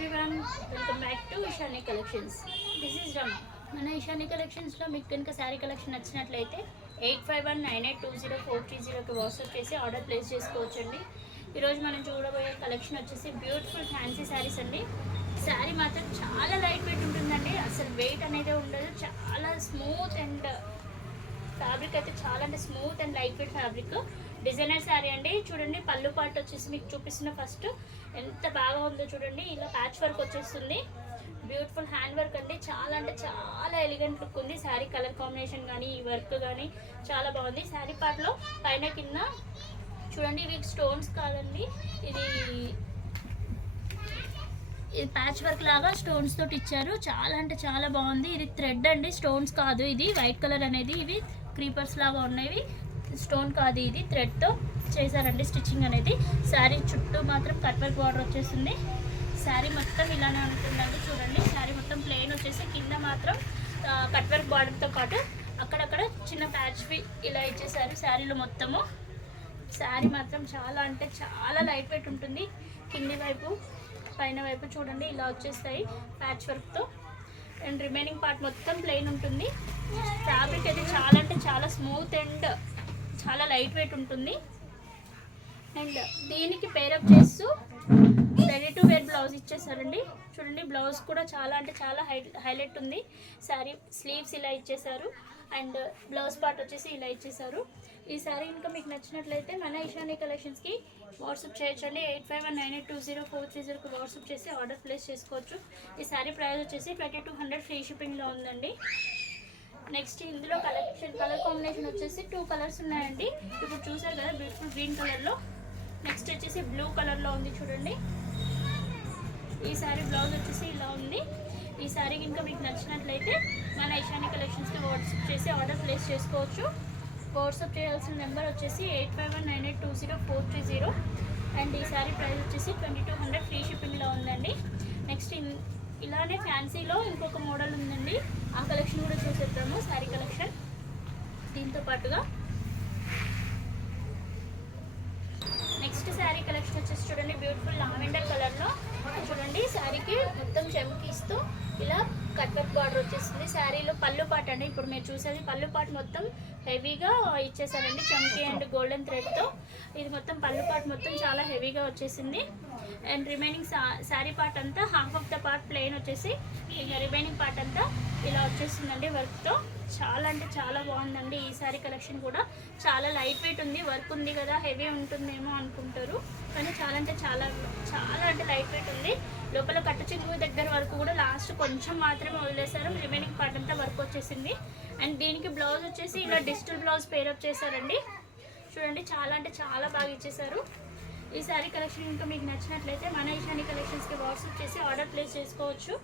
Everyone, welcome back to Ishani collections. This is Rama. మన ఇషాని కలెక్షన్స్లో మీకు కనుక శారీ కలెక్షన్ నచ్చినట్లయితే 8519820430కి వాట్సాప్ చేసి ఆర్డర్ ప్లేస్ చేసుకోవచ్చండి. ఈరోజు మనం చూడబోయే కలెక్షన్ వచ్చేసి బ్యూటిఫుల్ ఫ్యాన్సీ శారీస్ అండి. శారీ మాత్రం చాలా లైట్ వెయిట్ ఉంటుందండి, అసలు వెయిట్ అనేది ఉండదు. చాలా స్మూత్ అండ్ ఫ్యాబ్రిక్ అయితే చాలా అంటే smooth and light weight fabric. Designer sari అండి. చూడండి పళ్ళు పార్ట్ వచ్చేసి మీకు చూపిస్తున్న ఫస్ట్ ఎంత బాగా ఉందో చూడండి. ఇలా ప్యాచ్ వర్క్ వచ్చేస్తుంది, బ్యూటిఫుల్ హ్యాండ్ వర్క్ అండి. చాలా అంటే చాలా ఎలిగెంట్ లుక్ ఉంది. శారీ కలర్ కాంబినేషన్ కానీ ఈ వర్క్ కానీ చాలా బాగుంది. శారీ పార్ట్లో పైన కింద చూడండి, ఇవి స్టోన్స్ కాదండి, ఇది ప్యాచ్ వర్క్ లాగా స్టోన్స్ తోటి ఇచ్చారు. చాలా అంటే చాలా బాగుంది. ఇది థ్రెడ్ అండి, స్టోన్స్ కాదు. ఇది వైట్ కలర్ అనేది ఇవి క్రీపర్స్ లాగా ఉన్నాయి, స్టోన్ కాదు, ఇది థ్రెడ్తో చేశారండి స్టిచ్చింగ్ అనేది. శారీ చుట్టూ మాత్రం కట్ వర్క్ బార్డర్ వచ్చేస్తుంది. శారీ మొత్తం ఇలానే ఉంటుందండి. చూడండి శారీ మొత్తం ప్లెయిన్ వచ్చేసి కింద మాత్రం కట్ వర్క్ బార్డర్తో పాటు అక్కడక్కడ చిన్న ప్యాచ్వి ఇలా ఇచ్చేసారు శారీలో మొత్తము. శారీ మాత్రం చాలా అంటే చాలా లైట్ వెయిట్ ఉంటుంది. కింది వైపు పైన వైపు చూడండి ఇలా వచ్చేస్తాయి ప్యాచ్ వర్క్తో. అండ్ రిమైనింగ్ పార్ట్ మొత్తం ప్లెయిన్ ఉంటుంది. ఫ్యాబ్రిక్ అయితే చాలా అంటే చాలా స్మూత్ అండ్ చాలా లైట్ వెయిట్ ఉంటుంది. అండ్ దీనికి పేరప్ చేస్తూ రెడీ టు వేర్ బ్లౌజ్ ఇచ్చేసారండి. చూడండి బ్లౌజ్ కూడా చాలా అంటే చాలా హైలైట్ ఉంది. శారీ స్లీవ్స్ ఇలా ఇచ్చేసారు అండ్ బ్లౌజ్ పార్ట్ వచ్చేసి ఇలా ఇచ్చేసారు. ఈ శారీ ఇంకా మీకు నచ్చినట్లయితే మన ఇషాని కలెక్షన్స్కి వాట్సాప్ చేయొచ్చండి. 8519820430కి వాట్సాప్ చేసి ఆర్డర్ ప్లేస్ చేసుకోవచ్చు. ఈ శారీ ప్రైస్ వచ్చేసి 2200 ఫ్రీ షిప్పింగ్లో ఉందండి. నెక్స్ట్ ఇందులో కలర్ కాంబినేషన్ వచ్చేసి 2 కలర్స్ ఉన్నాయండి. ఇప్పుడు చూసారు కదా బ్యూటిఫుల్ గ్రీన్ కలర్లో. నెక్స్ట్ వచ్చేసి బ్లూ కలర్లో ఉంది చూడండి. ఈ శారీ బ్లౌజ్ వచ్చేసి ఇలా ఉంది. ఈ శారీ కనుక మీకు నచ్చినట్లయితే మన ఇషాని కలెక్షన్స్కి వాట్సాప్ చేసి ఆర్డర్ ప్లేస్ చేసుకోవచ్చు. వాట్సాప్ చేయాల్సిన నెంబర్ వచ్చేసి 8519820430 అండ్ ఈ శారీ ప్రైస్ వచ్చేసి 2200 ఫ్రీ షిప్పింగ్లో ఉందండి. నెక్స్ట్ ఇలానే ఫ్యాన్సీలో ఇంకొక మోడల్ ఉందండి, ఆ కలెక్షన్ కూడా చూసేద్దాము. శారీ కలెక్షన్ దీంతో పాటుగా నెక్స్ట్ శారీ కలెక్షన్ వచ్చేసి చూడండి బ్యూటిఫుల్ లావెండర్ కలర్లో. చూడండి శారీకి మొత్తం చెమ్కీస్తూ ఇలా కట్ వర్క్ బార్డర్ వచ్చేసింది. శారీలో పళ్ళు పాట అండి, ఇప్పుడు మీరు చూసేది పళ్ళు పాట మొత్తం హెవీగా ఇచ్చేసారండి చమ్కీ అండ్ గోల్డెన్ థ్రెడ్తో. ఇది మొత్తం పళ్ళు పాట మొత్తం చాలా హెవీగా వచ్చేసింది. అండ్ రిమైనింగ్ శారీ పార్ట్ అంతా half of the part plain వచ్చేసి ఇంకా రిమైనింగ్ పార్ట్ అంతా ఇలా వచ్చేస్తుందండి వర్క్తో. చాలా అంటే చాలా బాగుందండి. ఈ శారీ కలెక్షన్ కూడా చాలా లైట్ వెయిట్ ఉంది. వర్క్ ఉంది కదా హెవీ ఉంటుందేమో అనుకుంటారు, కానీ చాలా అంటే చాలా చాలా అంటే లైట్ వెయిట్ ఉంది. లోపల కట్టు చెంగు దగ్గర వరకు కూడా లాస్ట్ కొంచెం మాత్రమే వదిలేశారు, రిమైనింగ్ పార్ట్ అంతా వర్క్ వచ్చేసింది. అండ్ దీనికి బ్లౌజ్ వచ్చేసి ఇలా డిజిటల్ బ్లౌజ్ పేరప్ చేశారండి. చూడండి చాలా అంటే చాలా బాగా ఇచ్చేసారు. ఈ శారీ కలెక్షన్ ఇంకా మీకు నచ్చినట్లయితే మన ఇషాని కలెక్షన్స్కి వాట్సాప్ చేసి ఆర్డర్ ప్లేస్ చేసుకోవచ్చు.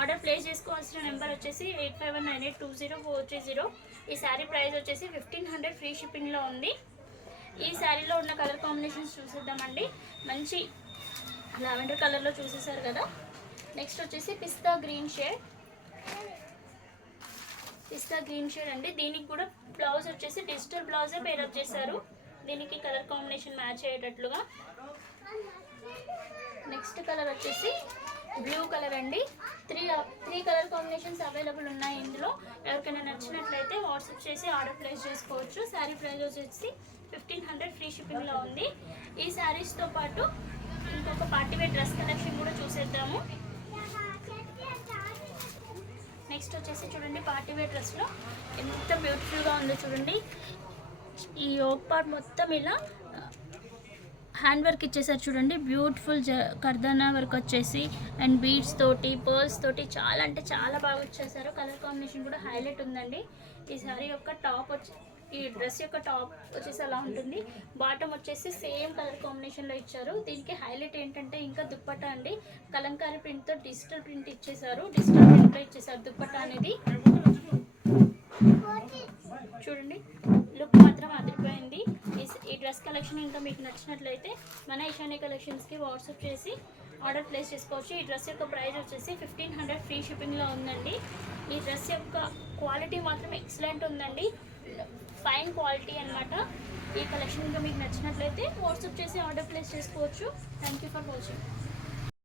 ఆర్డర్ ప్లేస్ చేసుకోవాల్సిన నెంబర్ వచ్చేసి 8519820430. ఈ శారీ ప్రైస్ వచ్చేసి 1500 ఫ్రీ షిప్పింగ్లో ఉంది. ఈ శారీలో ఉన్న కలర్ కాంబినేషన్స్ చూసేద్దామండి. మంచి లావెండర్ కలర్లో చూసేసారు కదా. నెక్స్ట్ వచ్చేసి పిస్తా గ్రీన్ షేడ్ అండి. దీనికి కూడా బ్లౌజ్ వచ్చేసి డిజిటల్ బ్లౌజే పేరప్ చేశారు, దీనికి కలర్ కాంబినేషన్ మ్యాచ్ అయ్యేటట్లుగా. నెక్స్ట్ కలర్ వచ్చేసి బ్లూ కలర్ అండి. త్రీ కలర్ కాంబినేషన్స్ అవైలబుల్ ఉన్నాయి ఇందులో. ఎవరికైనా నచ్చినట్లయితే వాట్సాప్ చేసి ఆర్డర్ ప్లేస్ చేసుకోవచ్చు. శారీ ప్రైస్ వచ్చేసి 1500 ఫ్రీ షిప్పింగ్లో ఉంది. ఈ శారీస్తో పాటు ఇంకొక పార్టీవేర్ డ్రెస్ కలెక్షన్ కూడా చూసేద్దాము. నెక్స్ట్ వచ్చేసి చూడండి పార్టీవేర్ డ్రెస్లో ఎంత బ్యూటిఫుల్గా ఉందో చూడండి. ఈ యోక్ పార్ట్ మొత్తం ఇలా హ్యాండ్ వర్క్ ఇచ్చేసారు చూడండి. బ్యూటిఫుల్ కర్దానా వర్క్ వచ్చేసి అండ్ బీడ్స్ తోటి పర్ల్స్ తోటి చాలా అంటే చాలా బాగా ఇచ్చేసారు. కలర్ కాంబినేషన్ కూడా హైలైట్ ఉందండి. ఈ సారీ యొక్క టాప్ ఈ డ్రెస్ యొక్క టాప్ వచ్చేసి అలా ఉంటుంది. బాటమ్ వచ్చేసి సేమ్ కలర్ కాంబినేషన్లో ఇచ్చారు. దీనికి హైలైట్ ఏంటంటే ఇంకా దుప్పట్టా అండి, కలంకారీ ప్రింట్తో డిజిటల్ ప్రింట్ ఇచ్చేసారు. డిజిటల్ ప్రింట్లో ఇచ్చేసారు దుప్పట్టా అనేది. చూడండి లుక్ మాత్రం అదిరిపోయింది. ఈ డ్రెస్ కలెక్షన్ ఇంకా మీకు నచ్చినట్లయితే మన ఇషాని కలెక్షన్స్కి వాట్సాప్ చేసి ఆర్డర్ ప్లేస్ చేసుకోవచ్చు. ఈ డ్రెస్ యొక్క ప్రైస్ వచ్చేసి 1500 ఫ్రీ షిప్పింగ్లో ఉందండి. ఈ డ్రెస్ యొక్క క్వాలిటీ మాత్రం ఎక్సలెంట్ ఉందండి, ఫైన్ క్వాలిటీ అనమాట. ఈ కలెక్షన్ ఇంకా మీకు నచ్చినట్లయితే వాట్సాప్ చేసి ఆర్డర్ ప్లేస్ చేసుకోవచ్చు. Thank you for watching.